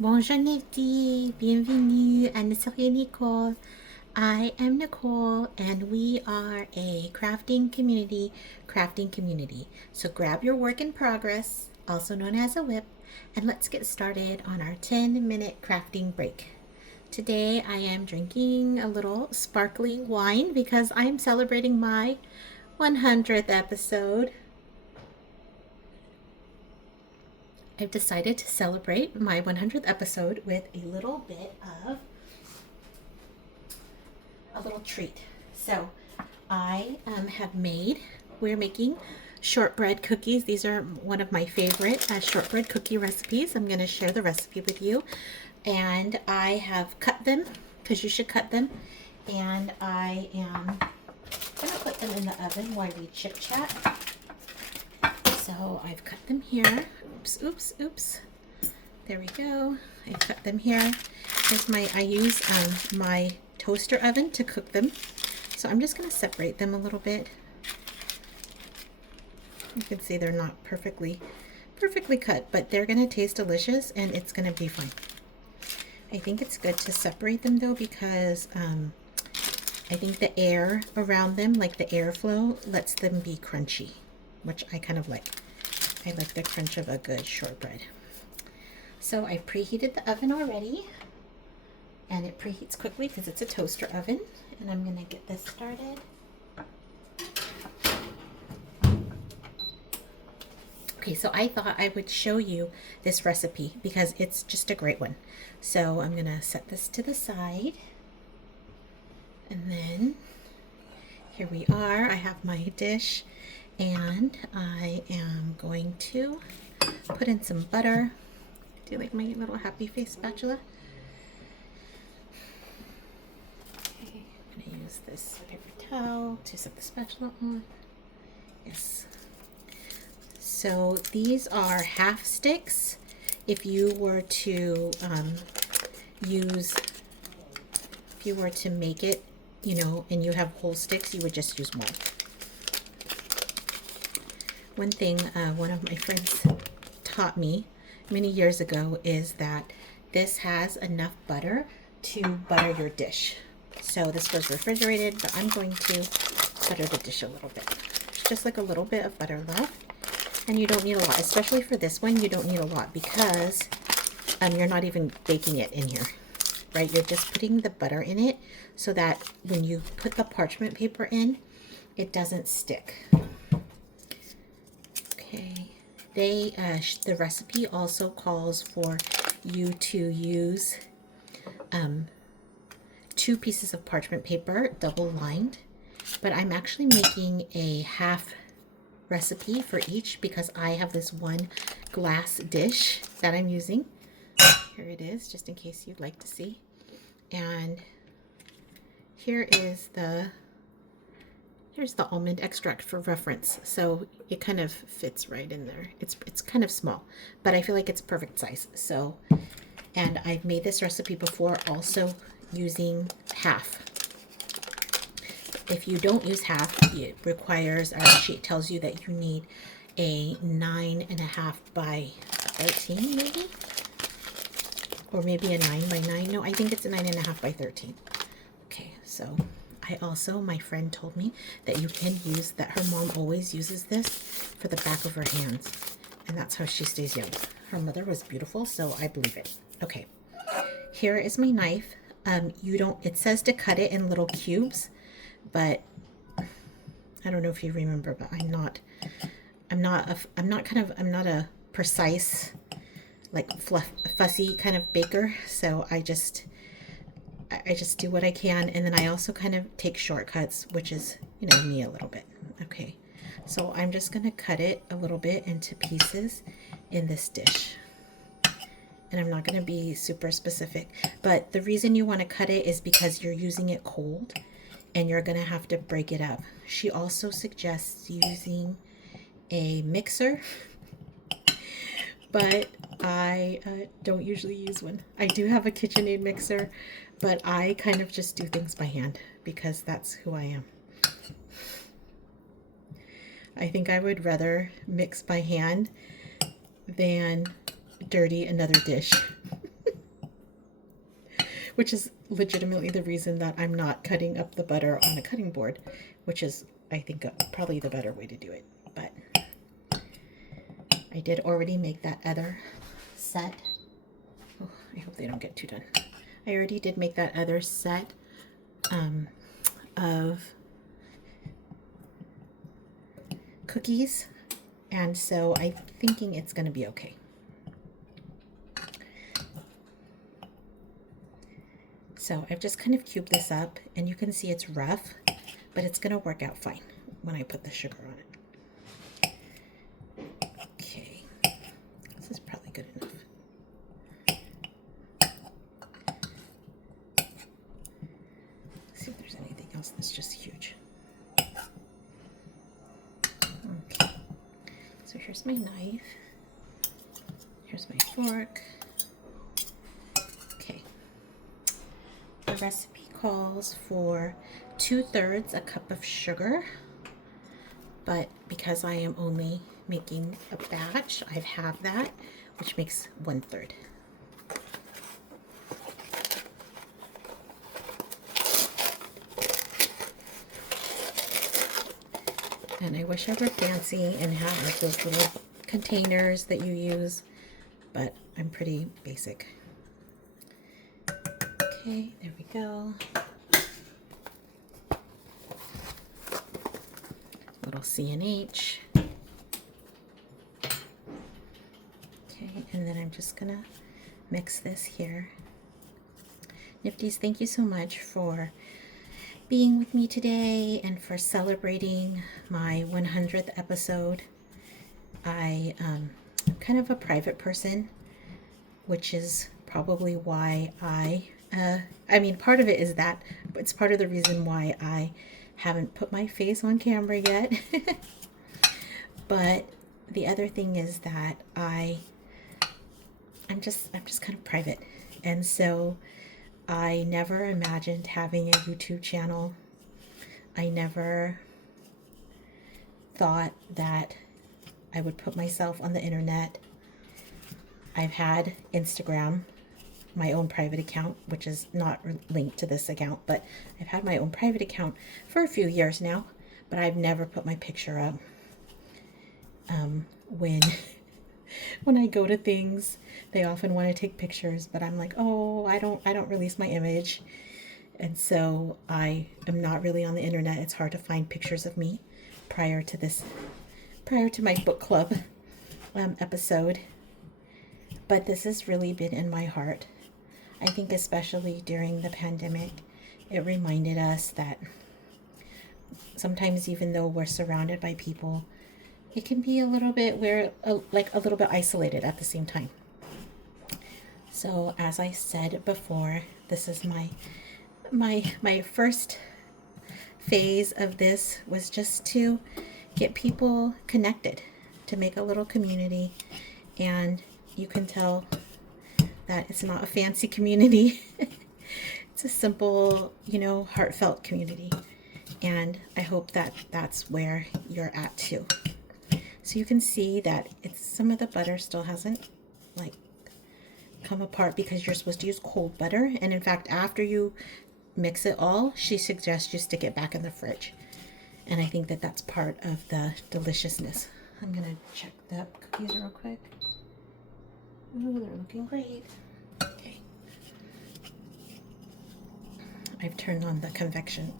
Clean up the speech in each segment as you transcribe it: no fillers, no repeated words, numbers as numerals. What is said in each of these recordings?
Bonjour kNifties, bienvenue à notre Nicole. I am Nicole and we are a crafting community. So grab your work in progress, also known as a whip, and let's get started on our 10-minute crafting break. Today I am drinking a little sparkling wine because I am celebrating my 100th episode. I've decided to celebrate my 100th episode with a little bit of a little treat. So I we're making shortbread cookies. These are one of my favorite shortbread cookie recipes. I'm going to share the recipe with you. And I have cut them because you should cut them. And I am going to put them in the oven while we chit chat. So I've cut them here. Oops. There we go. I cut them here. I use my toaster oven to cook them. So I'm just going to separate them a little bit. You can see they're not perfectly cut, but they're going to taste delicious and it's going to be fine. I think it's good to separate them though because I think the air around them, like the airflow, lets them be crunchy, which I kind of like. I like the crunch of a good shortbread. So I preheated the oven already, and it preheats quickly because it's a toaster oven. And I'm going to get this started. Okay, so I thought I would show you this recipe because it's just a great one. So I'm going to set this to the side. And then here we are. I have my dish. And I am going to put in some butter. Do you like my little happy face spatula? Okay, I'm going to use this paper towel to set the spatula on. Yes. So these are half sticks. If you were to make it, and you have whole sticks, you would just use one. One thing one of my friends taught me many years ago is that this has enough butter to butter your dish. So this was refrigerated, but I'm going to butter the dish a little bit. There's just like a little bit of butter left. And you don't need a lot, especially for this one, you don't need a lot because you're not even baking it in here, right? You're just putting the butter in it so that when you put the parchment paper in, it doesn't stick. Okay, the recipe also calls for you to use 2 pieces of parchment paper, double lined, but I'm actually making a half recipe for each because I have this one glass dish that I'm using. Here it is, just in case you'd like to see. And here's the almond extract for reference. So it kind of fits right in there. It's kind of small, but I feel like it's perfect size. So, and I've made this recipe before also using half. If you don't use half, it requires, our sheet tells you that you need a 9.5 by 13 maybe, or maybe a 9 by 9. No, I think it's a 9.5 by 13. Okay, so my friend told me that you can use that. Her mom always uses this for the back of her hands, and that's how she stays young. Her mother was beautiful, so I believe it. Okay, here is my knife. It says to cut it in little cubes, but I don't know if you remember, but I'm not a precise, like fussy kind of baker, so I just do what I can, and then I also kind of take shortcuts, which is, me a little bit. Okay, so I'm just going to cut it a little bit into pieces in this dish. And I'm not going to be super specific, but the reason you want to cut it is because you're using it cold and you're going to have to break it up. She also suggests using a mixer, but I don't usually use one. I do have a KitchenAid mixer, but I kind of just do things by hand because that's who I am. I think I would rather mix by hand than dirty another dish. which is legitimately the reason that I'm not cutting up the butter on a cutting board, which is, I think, probably the better way to do it. But I did already make that other set. Oh, I hope they don't get too done. I already did make that other set of cookies, and so I'm thinking it's going to be okay. So I've just kind of cubed this up, and you can see it's rough, but it's going to work out fine when I put the sugar on it. Okay, this is probably good enough. Let's see if there's anything else that's just huge. Okay, so here's my knife. Here's my fork. Okay. The recipe calls for 2/3 a cup of sugar, but because I am only making a batch, I have that, which makes 1/3. And I wish I were fancy and had like those little containers that you use, but I'm pretty basic. Okay, there we go. Little C&H. Okay, and then I'm just gonna mix this here. Nifties, thank you so much for being with me today and for celebrating my 100th episode. I'm kind of a private person, which is probably why I mean, part of it is that, but it's part of the reason why I haven't put my face on camera yet. But the other thing is that I'm just kind of private, and so I never imagined having a YouTube channel. I never thought that I would put myself on the internet. I've had Instagram, my own private account, which is not linked to this account, but I've had my own private account for a few years now, but I've never put my picture up. When I go to things, they often want to take pictures, but I'm like, oh, I don't release my image. And so I am not really on the internet. It's hard to find pictures of me prior to my book club episode. But this has really been in my heart. I think especially during the pandemic, it reminded us that sometimes even though we're surrounded by people, it can be a little bit, we're like a little bit isolated at the same time. So as I said before, this is my first phase of this was just to get people connected, to make a little community. And you can tell that it's not a fancy community. It's a simple, heartfelt community. And I hope that that's where you're at too. So you can see that some of the butter still hasn't come apart because you're supposed to use cold butter. And in fact, after you mix it all, she suggests you stick it back in the fridge. And I think that that's part of the deliciousness. I'm gonna check the cookies real quick. Oh, they're looking great. Okay. I've turned on the convection,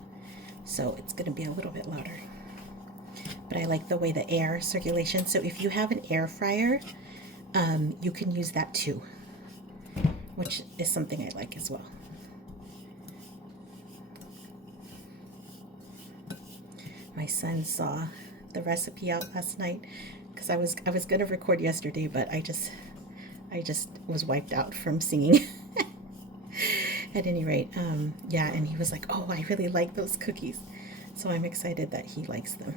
so it's gonna be a little bit louder. But I like the way the air circulation. So if you have an air fryer, you can use that too, which is something I like as well. My son saw the recipe out last night because I was going to record yesterday, but I just was wiped out from singing. At any rate, yeah, and he was like, "Oh, I really like those cookies," so I'm excited that he likes them.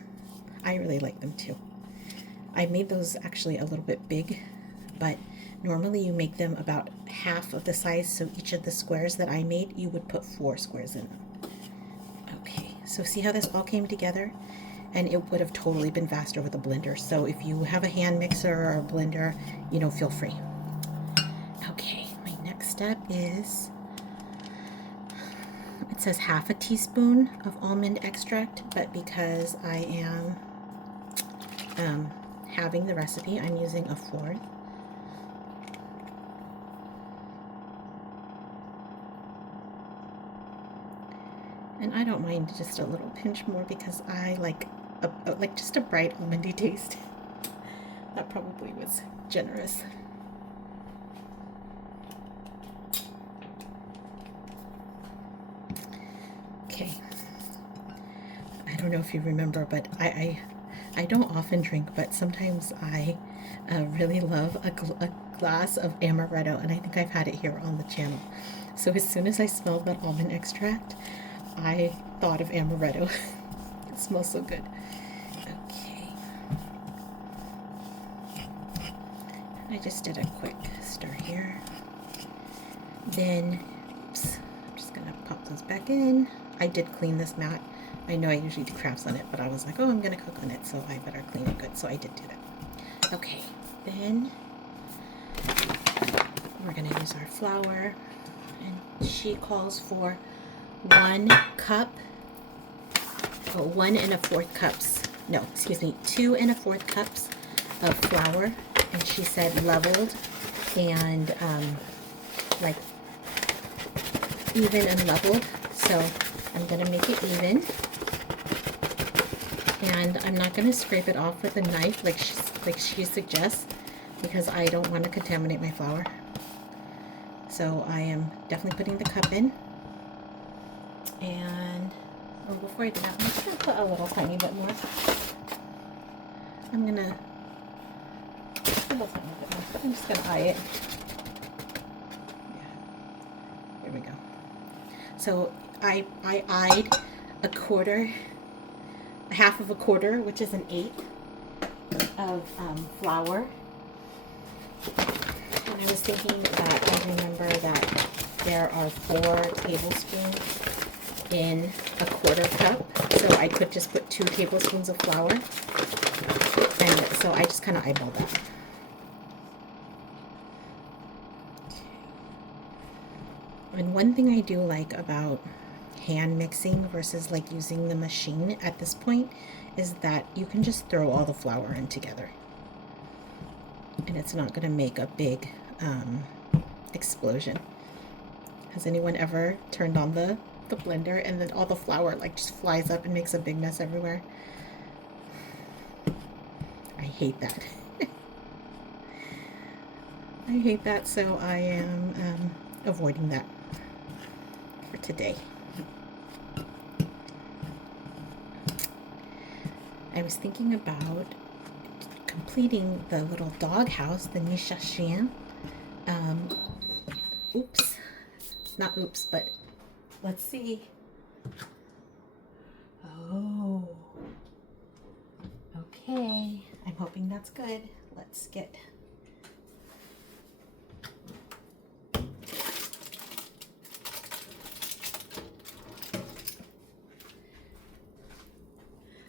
I really like them too. I made those actually a little bit big, but normally you make them about half of the size, so each of the squares that I made, you would put 4 squares in them. Okay, so see how this all came together? And it would have totally been faster with a blender. So if you have a hand mixer or a blender, feel free. Okay, my next step is It says half a teaspoon of almond extract, but because I am having the recipe, I'm using a fourth. And I don't mind just a little pinch more because I like just a bright almondy taste. That probably was generous. Okay. I don't know if you remember, but I don't often drink, but sometimes I really love a glass of amaretto, and I think I've had it here on the channel. So as soon as I smelled that almond extract, I thought of amaretto. It smells so good. Okay. I just did a quick stir here. Then, oops, I'm just gonna pop those back in. I did clean this mat. I know I usually do crafts on it, but I was like, oh, I'm gonna cook on it, so I better clean it good. So I did do that. Okay, then we're gonna use our flour, and she calls for 1 cup, 1 1/4 cups. No, excuse me, 2 1/4 cups of flour, and she said leveled and like even and leveled. So I'm gonna make it even. And I'm not going to scrape it off with a knife like she suggests, because I don't want to contaminate my flour. So I am definitely putting the cup in. And before I do that, I'm just going to put a little tiny bit more. I'm just going to eye it. Yeah. Here we go. So I eyed a quarter, half of a quarter, which is an 1/8 of flour. And I was thinking that I remember that there are 4 tablespoons in a quarter cup, so I could just put 2 tablespoons of flour. And so I just kind of eyeballed that. And one thing I do like about hand mixing versus like using the machine at this point is that you can just throw all the flour in together, and it's not going to make a big explosion. Has anyone ever turned on the blender and then all the flour like just flies up and makes a big mess everywhere? I hate that. I hate that, so I am avoiding that for today. I was thinking about completing the little dog house, the kNifties. Oops. Not oops, but let's see. Oh. Okay. I'm hoping that's good. Let's get...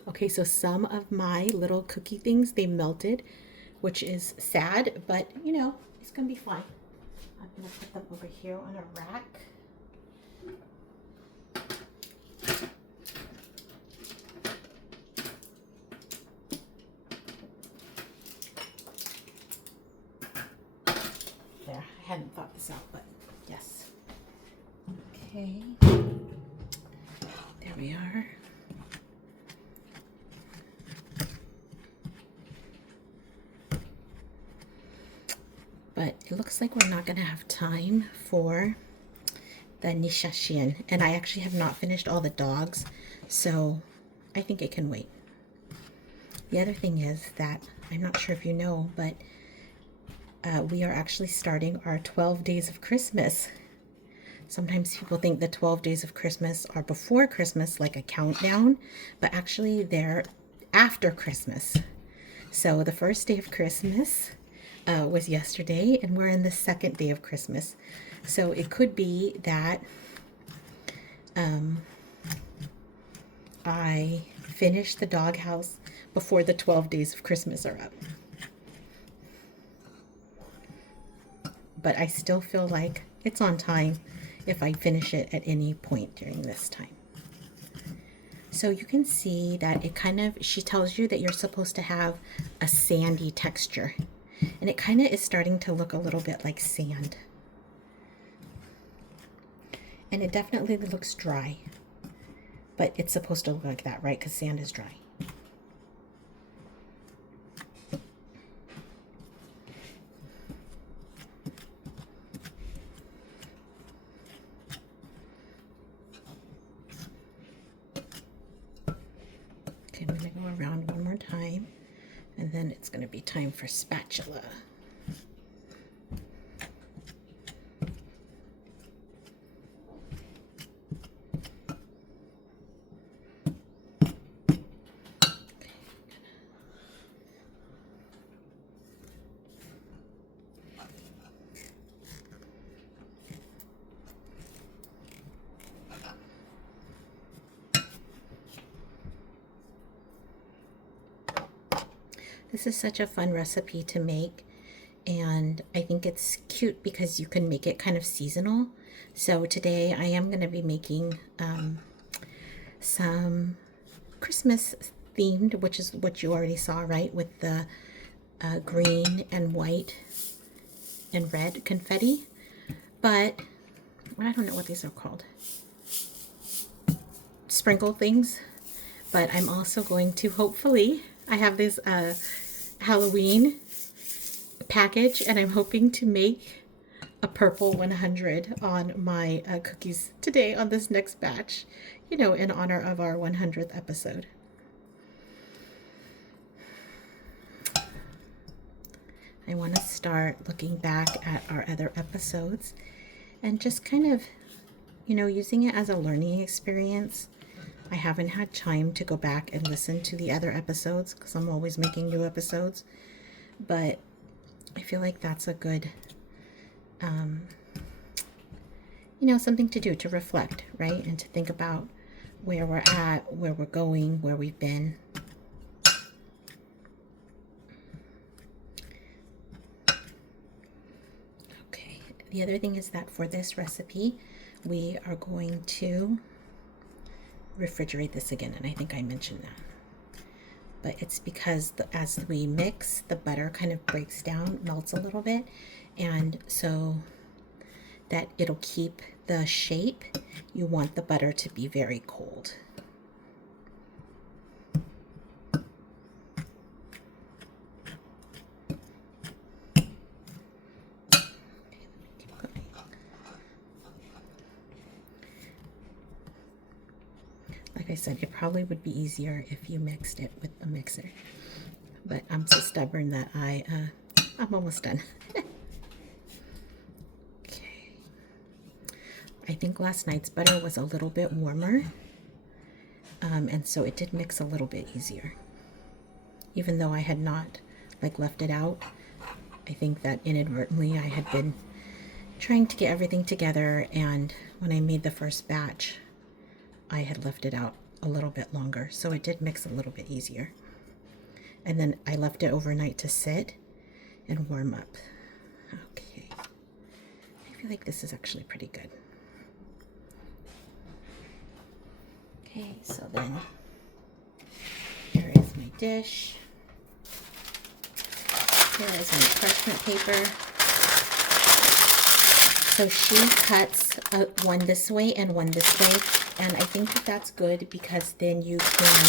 Okay, so some of my little cookie things, they melted, which is sad, but you know, it's gonna be fine. I'm gonna put them over here on a rack. There, I hadn't thought this out, but yes. Okay, there we are. But it looks like we're not going to have time for the kNifties, and I actually have not finished all the dogs, so I think it can wait. The other thing is that, I'm not sure if you know, but we are actually starting our 12 days of Christmas. Sometimes people think the 12 days of Christmas are before Christmas, like a countdown, but actually they're after Christmas. So the first day of Christmas was yesterday, and we're in the second day of Christmas. So it could be that I finish the doghouse before the 12 days of Christmas are up. But I still feel like it's on time, if I finish it at any point during this time. So you can see that it kind of, she tells you that you're supposed to have a sandy texture. And it kind of is starting to look a little bit like sand. And it definitely looks dry. But it's supposed to look like that, right? Because sand is dry. Okay, I'm going to go around one more time. And then it's going to be time for spatula. This is such a fun recipe to make, and I think it's cute because you can make it kind of seasonal. So today I am going to be making some Christmas themed, which is what you already saw, right, with the green and white and red confetti. But I don't know what these are called. Sprinkle things. But I'm also going to, hopefully, I have this Halloween package, and I'm hoping to make a purple 100 on my cookies today on this next batch, you know, in honor of our 100th episode. I want to start looking back at our other episodes and just kind of, you know, using it as a learning experience. I haven't had time to go back and listen to the other episodes because I'm always making new episodes, but I feel like that's a good, you know, something to do, to reflect, right? And to think about where we're at, where we're going, where we've been. Okay, the other thing is that for this recipe, we are going to refrigerate this again, and I think I mentioned that. But it's because as we mix, the butter kind of breaks down, melts a little bit, and so that it'll keep the shape, you want the butter to be very cold. Like I said, it probably would be easier if you mixed it with a mixer, but I'm so stubborn that I'm almost done. Okay. I think last night's butter was a little bit warmer, and so it did mix a little bit easier. Even though I had not left it out, I think that inadvertently I had been trying to get everything together, and when I made the first batch, I had left it out a little bit longer, so it did mix a little bit easier. And then I left it overnight to sit and warm up. Okay, I feel like this is actually pretty good. Okay, so then here is my dish. Here is my parchment paper. So she cuts one this way and one this way, and I think that that's good because then you can,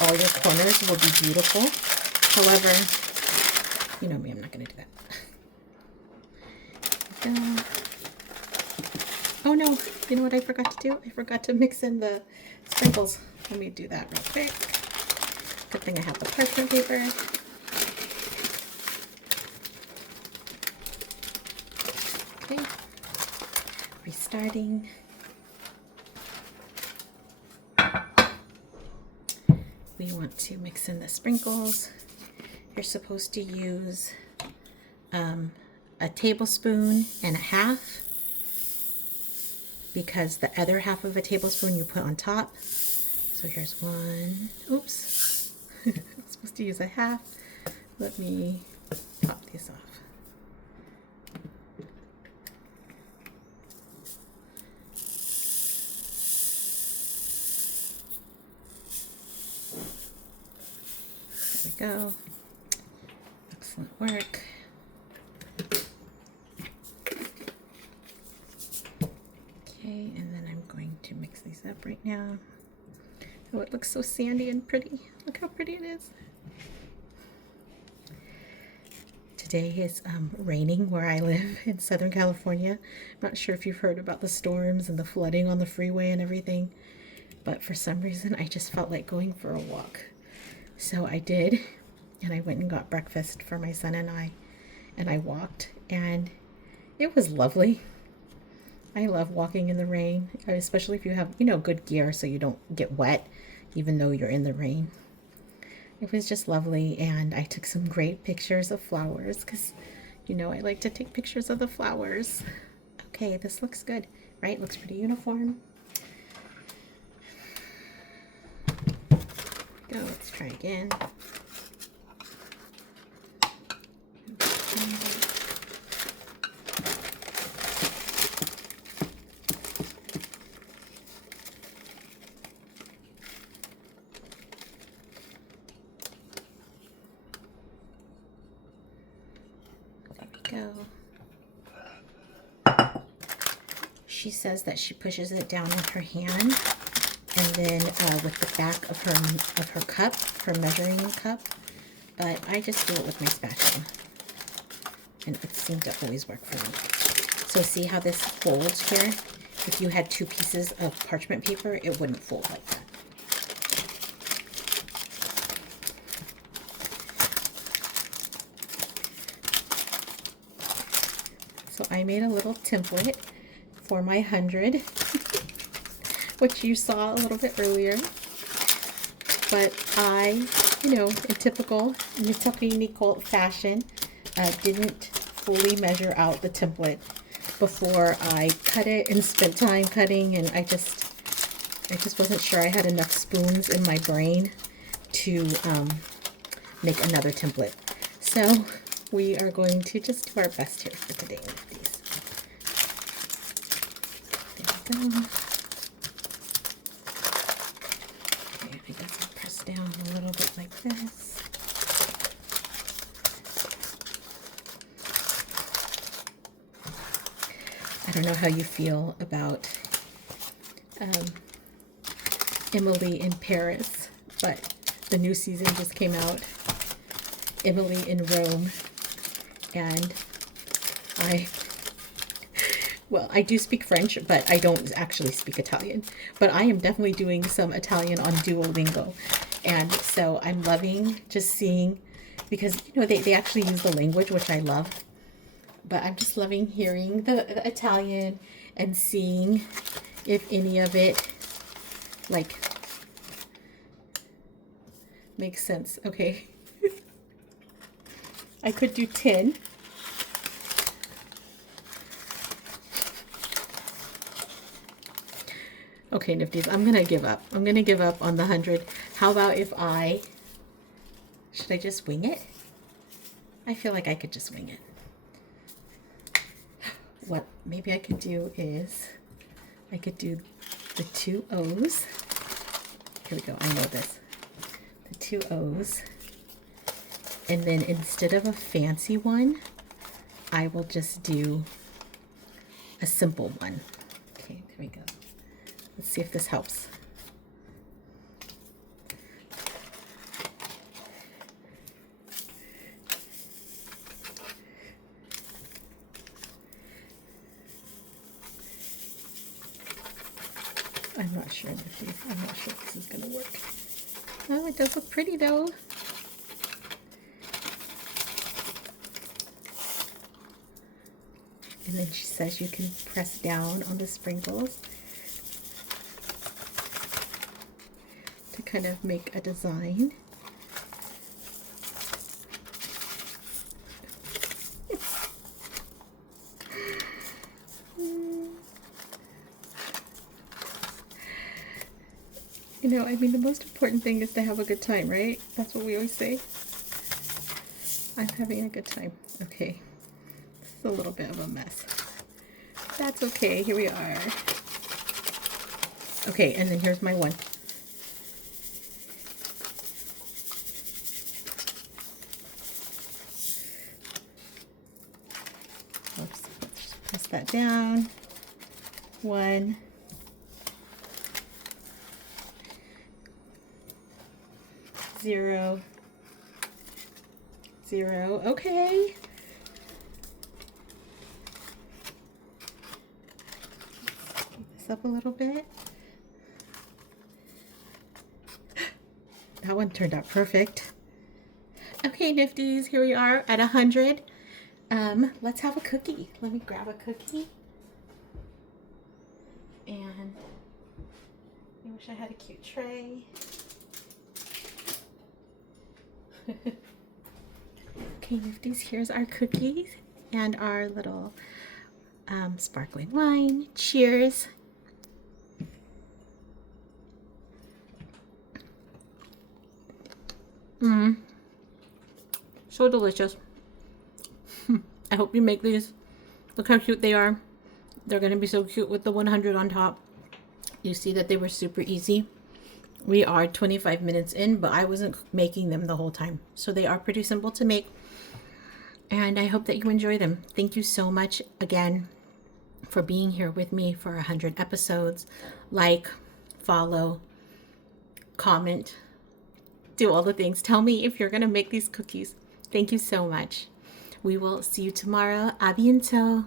all your corners will be beautiful. However, you know me, I'm not going to do that. Oh no, you know what I forgot to do? I forgot to mix in the sprinkles. Let me do that real quick. Good thing I have the parchment paper. Okay, restarting. We want to mix in the sprinkles. You're supposed to use a tablespoon and a half, because the other half of a tablespoon you put on top. So here's one. Oops. I'm supposed to use a half. Let me pop this off. go. Excellent work. Okay, and then I'm going to mix these up right now. Oh, it looks so sandy and pretty. Look how pretty it is. Today is raining where I live in Southern California. I'm not sure if you've heard about the storms and the flooding on the freeway and everything, but for some reason I just felt like going for a walk. So I did, and I went and got breakfast for my son and I walked, and it was lovely. I love walking in the rain, especially if you have, good gear so you don't get wet even though you're in the rain. It was just lovely, and I took some great pictures of flowers because, I like to take pictures of the flowers. Okay, this looks good, right? Looks pretty uniform. Go, let's try again. Go. She says that she pushes it down with her hand, and then with the back of her cup, her measuring cup. But I just do it with my spatula, and it seemed to always work for me. So see how this folds here? If you had 2 pieces of parchment paper, it wouldn't fold like that. So I made a little template for my 100, which you saw a little bit earlier. But I, in typical Kentucky Nicole fashion, didn't fully measure out the template before I cut it and spent time cutting, and I just wasn't sure I had enough spoons in my brain to make another template. So we are going to just do our best here for today. There we go. Okay, I guess I'll press down a little bit like this. I don't know how you feel about Emily in Paris, but the new season just came out. Emily in Rome, and I do speak French, but I don't actually speak Italian. But I am definitely doing some Italian on Duolingo, and so I'm loving just seeing, because they actually use the language, which I love. But I'm just loving hearing the Italian and seeing if any of it makes sense. Okay. I could do 10. Okay, Nifties, I'm gonna give up. I'm gonna give up on the 100. How about if should I just wing it? I feel like I could just wing it. What maybe I could do is, I could do the 2 O's. Here we go, I know this. The 2 O's. And then instead of a fancy one, I will just do a simple one. Okay, there we go. Let's see if this helps. I'm not sure if this is going to work. Oh, it does look pretty though. And then she says you can press down on the sprinkles to kind of make a design. I mean, the most important thing is to have a good time, right? That's what we always say. I'm having a good time. Okay. This is a little bit of a mess. That's okay. Here we are. Okay, and then here's my one. Oops, let's press that down. 1, 0, 0. Okay. Speed this up a little bit. That one turned out perfect. Okay, Nifties, here we are at 100. Let's have a cookie. Let me grab a cookie. And I wish I had a cute tray. Okay, Nifties, here's our cookies and our little sparkling wine. Cheers. So delicious. I hope you make these. Look how cute they are. They're going to be so cute with the 100 on top. You see that they were super easy. We are 25 minutes in, but I wasn't making them the whole time. So they are pretty simple to make. And I hope that you enjoy them. Thank you so much again for being here with me for 100 episodes. Like, follow, comment, do all the things. Tell me if you're going to make these cookies. Thank you so much. We will see you tomorrow. A bientôt.